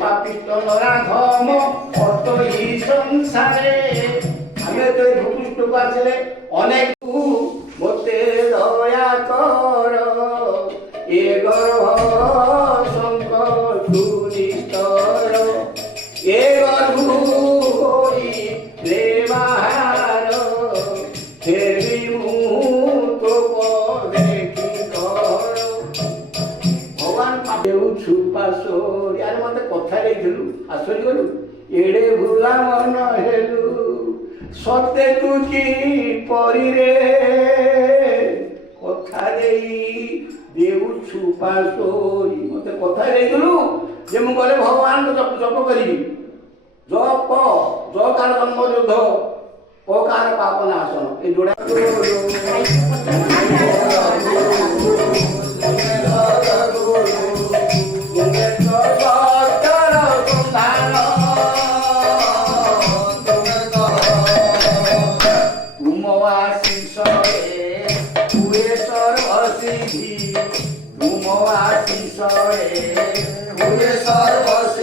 পাপিষ্ট নরাধম কত এই সংসারে। আমি তো এই ভূপৃষ্ঠକୁ ଆସିଲେ অনেক মতে দয়া কর এ গর্ভ সংকট দূরীকর এ গর্ভ হরি প্রেমাহার হে বিমুখ পদে কি কর। ভগবান দেউଛୁ ପାଶୋରି ଆରେ ମତେ କଥା ଦେଇଥିଲୁ ଆସରି ଗଲୁ ଏଡ଼େ ଭୁଲା ମନ ହେଲୁ ସତେ ତୁ କି ପରିରେ କଥା ଦେଇ ଦେଉଛୁ ପାଶୋରି। ମତେ କଥା ଦେଇଥିଲୁ ଯେ ମୁଁ ଗଲେ ଭଗବାନଙ୍କୁ ଜପ କରିବି। ଜପ ଜକାର ଜନ୍ମ ଯୁଦ୍ଧ ପକାର ପାପ ନାଶନ ଏ ଯୋଡ଼ା তুম আশিষে হুয়ে সর্বসিদ্ধি